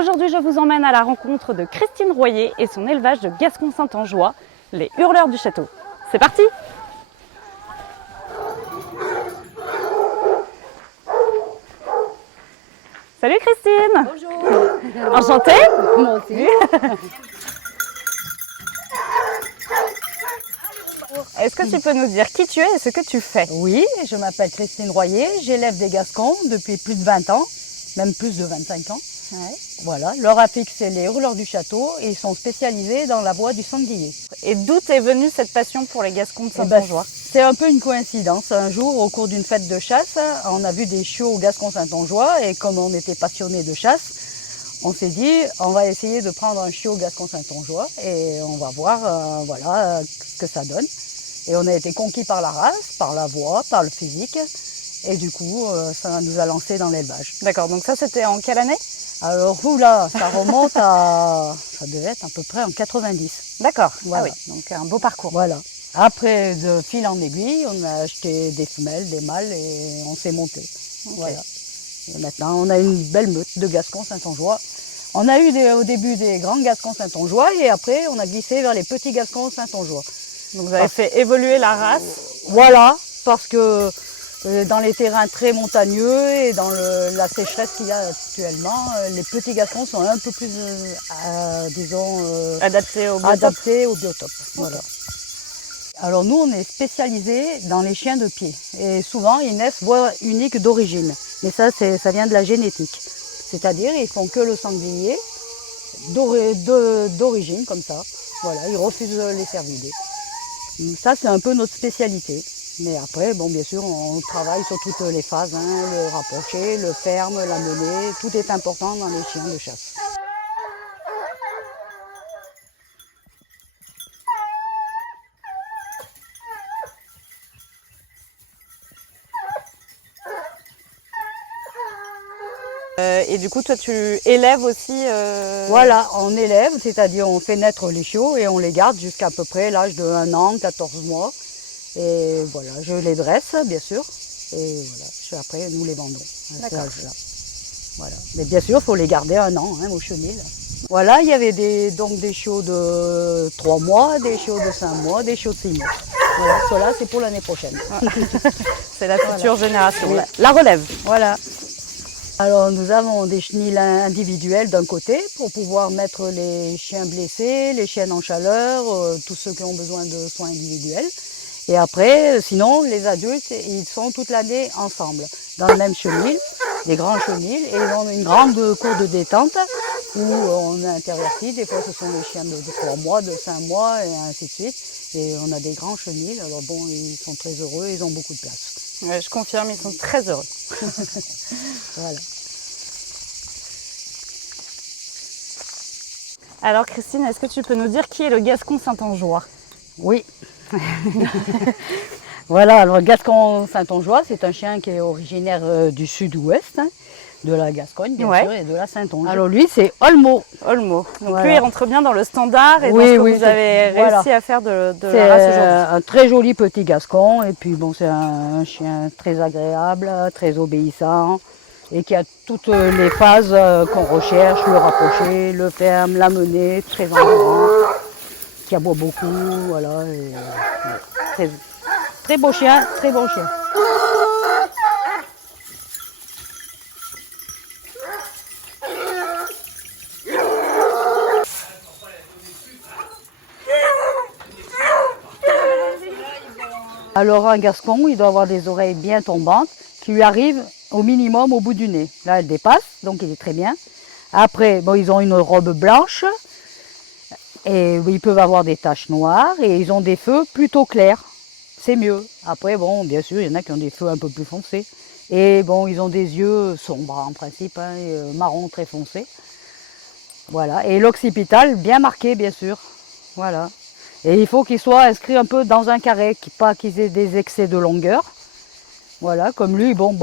Aujourd'hui, je vous emmène à la rencontre de Christine Royer et son élevage de Gascon-Saintongeois, les Hurleurs du Château. C'est parti! Salut Christine! Bonjour! Enchantée! Moi aussi. Est-ce que tu peux nous dire qui tu es et ce que tu fais? Oui, je m'appelle Christine Royer, j'élève des Gascons depuis plus de 20 ans, même plus de 25 ans. Ouais. Voilà, leur affixe c'est les Hurleurs du Château et ils sont spécialisés dans la voie du sanglier. Et d'où est venue cette passion pour les Gascons de Saintongeois? C'est un peu une coïncidence. Un jour, au cours d'une fête de chasse, on a vu des chiots au Gascon-Saintongeois et comme on était passionnés de chasse, on s'est dit on va essayer de prendre un chiot Gascon-Saintongeois et on va voir ce que ça donne. Et on a été conquis par la race, par la voix, par le physique et du coup ça nous a lancé dans l'élevage. D'accord, donc ça c'était en quelle année? Alors oula, ça remonte à, ça devait être à peu près en 90. D'accord, Voilà. ah oui, donc un beau parcours. Voilà. Après, de fil en aiguille, on a acheté des femelles, des mâles et on s'est monté. Okay. Voilà. Et maintenant, on a une belle meute de Gascons Saintongeois. On a eu au début des grands Gascons Saintongeois et après, on a glissé vers les petits Gascons Saintongeois. Donc vous avez fait évoluer la race? Voilà, parce que dans les terrains très montagneux et dans la sécheresse qu'il y a actuellement, les petits Gascons sont un peu plus, Adaptés au biotope. adaptés au biotope. Okay. Voilà. Alors nous, on est spécialisés dans les chiens de pied. Et souvent, ils naissent voie unique d'origine. Mais ça vient de la génétique. C'est-à-dire, ils font que le sanglier d'origine, comme ça. Voilà, ils refusent les cervidés. Ça, c'est un peu notre spécialité. Mais après, bon, bien sûr, on travaille sur toutes les phases, hein, le rapprocher, le ferme, la mener. Tout est important dans les chiens de chasse. Et du coup, toi, tu élèves aussi Voilà, on élève, c'est-à-dire on fait naître les chiots et on les garde jusqu'à peu près l'âge de 1 an, 14 mois. Et voilà, je les dresse, bien sûr. Et voilà, après, nous les vendons à cet âge-là. Voilà. Mais bien sûr, il faut les garder 1 an hein, au chenil. Voilà, il y avait donc des chiots de 3 mois, des chiots de 5 mois, des chiots de 6 mois. Voilà, cela c'est pour l'année prochaine. C'est la future génération, Oui. la relève. Voilà. Alors nous avons des chenils individuels d'un côté pour pouvoir mettre les chiens blessés, les chiennes en chaleur, tous ceux qui ont besoin de soins individuels. Et après, sinon, les adultes, ils sont toute l'année ensemble, dans le même chenil, des grands chenils, et ils ont une grande cour de détente où on intervertit. Des fois, ce sont les chiens de 3 mois, de 5 mois, et ainsi de suite. Et on a des grands chenils, alors bon, ils sont très heureux, ils ont beaucoup de place. Ouais, je confirme, ils sont très heureux. Voilà. Alors Christine, est-ce que tu peux nous dire qui est le Gascon Saintongeois? Oui. Voilà, alors le Gascon Saintongeois, c'est un chien qui est originaire du sud-ouest, hein, de la Gascogne bien sûr, et de la Saintonge. Alors lui, c'est Olmo. Olmo. Donc voilà. lui, il rentre bien dans le standard et Oui, dans ce que oui, vous avez réussi à faire de la race aujourd'hui. Un très joli petit Gascon, et puis bon, c'est un chien très agréable, très obéissant, et qui a toutes les phases qu'on recherche, le rapprocher, le ferme, la mener, très endurant, qui aboie beaucoup, voilà. Et, très, très beau chien, très bon chien. Alors un Gascon, il doit avoir des oreilles bien tombantes, qui lui arrivent au minimum au bout du nez. Là, elle dépasse, donc il est très bien. Après, bon, ils ont une robe blanche, et ils peuvent avoir des taches noires, et ils ont des feux plutôt clairs. C'est mieux. Après, bon, bien sûr, il y en a qui ont des feux un peu plus foncés. Et bon, ils ont des yeux sombres en principe, hein, marron très foncé. Voilà. Et l'occipital bien marqué, bien sûr. Voilà. Et il faut qu'il soit inscrit un peu dans un carré, pas qu'ils aient des excès de longueur. Voilà, comme lui, bon,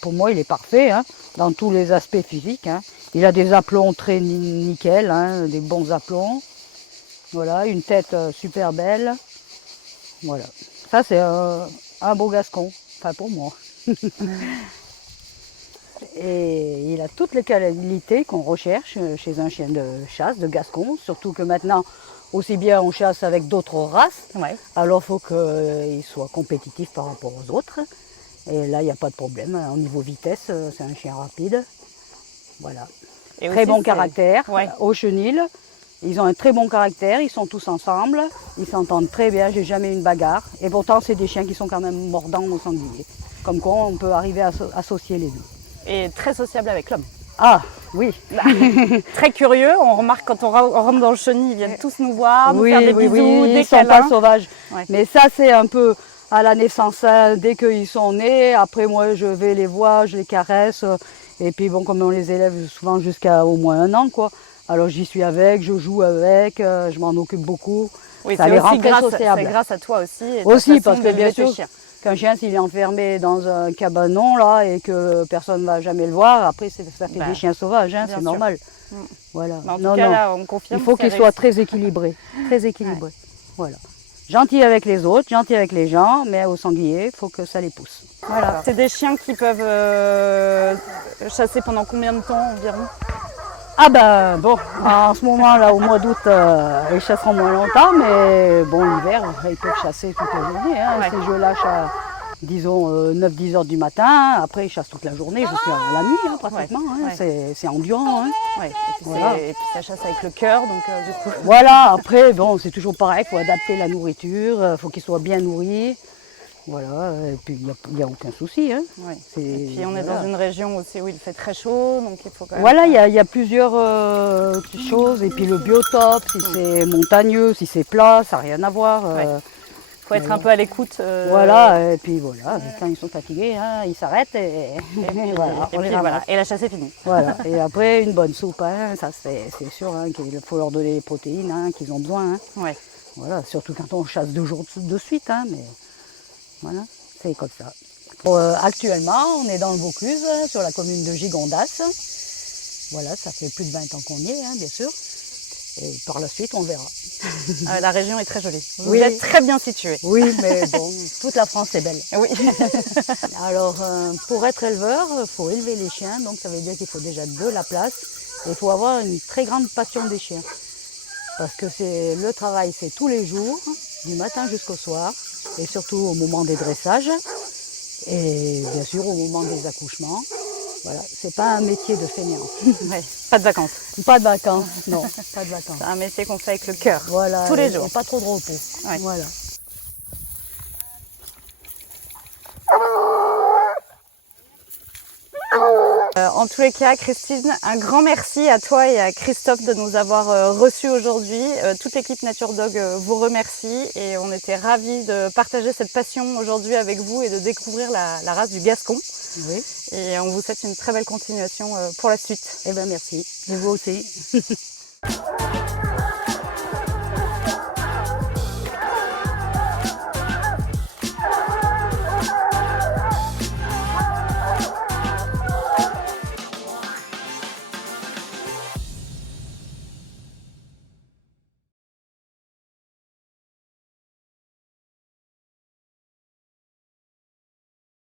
pour moi, il est parfait hein, dans tous les aspects physiques. Hein. Il a des aplombs très nickel, hein, des bons aplombs. Voilà, une tête super belle. Voilà, ça c'est un beau Gascon, enfin pour moi. Et il a toutes les qualités qu'on recherche chez un chien de chasse, de gascon. Surtout que maintenant, aussi bien on chasse avec d'autres races, Ouais. alors il faut qu'il soit compétitif par rapport aux autres. Et là, il n'y a pas de problème. Au niveau vitesse, c'est un chien rapide. Voilà. Et Très aussi, bon c'est- caractère, Ouais. au chenil. Ils ont un très bon caractère, ils sont tous ensemble, ils s'entendent très bien, j'ai jamais eu une bagarre. Et pourtant, c'est des chiens qui sont quand même mordants au sanglier. Comme quoi, on peut arriver à associer les deux. Et très sociable avec l'homme. Ah, oui. Très curieux, on remarque quand on rentre dans le chenil, ils viennent tous nous voir, nous Oui, faire des oui, bisous, oui, des ils sont pas câlins. sauvages. Ouais. Mais ça, c'est un peu à la naissance, hein. Dès qu'ils sont nés, après moi, je vais les voir, je les caresse. Et puis bon, comme on les élève souvent jusqu'à au moins 1 an, quoi. Alors j'y suis avec, je joue avec, je m'en occupe beaucoup. Oui, Ça c'est les aussi rend très grâce, sociables. c'est grâce à toi aussi. Et ta Aussi, façon parce que d'élever bien tes sûr, chiens. qu'un chien, s'il est enfermé dans un cabanon là et que personne ne va jamais le voir, après ça fait Bah, des chiens sauvages, hein, bien c'est sûr. normal. Voilà. Mais en Non, tout cas, non. là, on confirme. Il faut c'est qu'il soit réussi. très équilibré. Très équilibré. Voilà. Gentil avec les autres, gentil avec les gens, mais au sanglier, il faut que ça les pousse. Voilà. C'est des chiens qui peuvent chasser pendant combien de temps environ? Ah ben bon, en ce moment là, au mois d'août, ils chasseront moins longtemps, mais bon, l'hiver, ils peuvent chasser toute la journée. Hein. Ouais. Si je lâche à, disons, 9-10 heures du matin, après ils chassent toute la journée jusqu'à la nuit, hein, pratiquement. Hein. Ouais. C'est endurant. Hein. Ouais. Et puis, Voilà. et puis ça chasse avec le cœur, donc du coup. Voilà, après, bon, c'est toujours pareil, il faut adapter la nourriture, il faut qu'ils soient bien nourris. Voilà, et puis il n'y a aucun souci. Hein. Ouais. C'est- Et puis on est voilà. dans une région aussi où il fait très chaud, donc il faut quand même. Voilà, il y a plusieurs choses. Et puis le biotope, si c'est montagneux, si c'est plat, ça n'a rien à voir. Faut être un peu à l'écoute. Voilà, et puis voilà, quand ils sont fatigués, hein, ils s'arrêtent et, voilà, Et on les puis voilà. ramasse. Et la chasse est finie. Voilà. Et après, une bonne soupe, hein, ça c'est sûr, hein, qu'il faut leur donner les protéines hein, qu'ils ont besoin. Hein. Ouais. Voilà, surtout quand on chasse 2 jours de suite, hein, mais voilà, c'est comme ça. Actuellement, on est dans le Vaucluse, sur la commune de Gigondas. Voilà, ça fait plus de 20 ans qu'on y est, hein, bien sûr. Et par la suite, on verra. La région est très jolie. Vous Oui. êtes très bien situé. Oui, mais bon, toute la France est belle. Oui. Alors, pour être éleveur, il faut élever les chiens, donc ça veut dire qu'il faut déjà de la place. Et il faut avoir une très grande passion des chiens. Parce que le travail, c'est tous les jours, du matin jusqu'au soir, et surtout au moment des dressages, et bien sûr au moment des accouchements. Voilà, c'est pas un métier de feignant. Ouais. Pas de vacances. Pas de vacances, non, pas de vacances. C'est un métier qu'on fait avec le cœur. Voilà, Tous les et jours. pas trop de repos. Ouais. Voilà. En tous les cas, Christine, un grand merci à toi et à Christophe de nous avoir reçus aujourd'hui. Toute l'équipe Nature Dog vous remercie et on était ravis de partager cette passion aujourd'hui avec vous et de découvrir la race du Gascon. Oui, Et on vous souhaite une très belle continuation pour la suite. eh bien merci. Et vous aussi.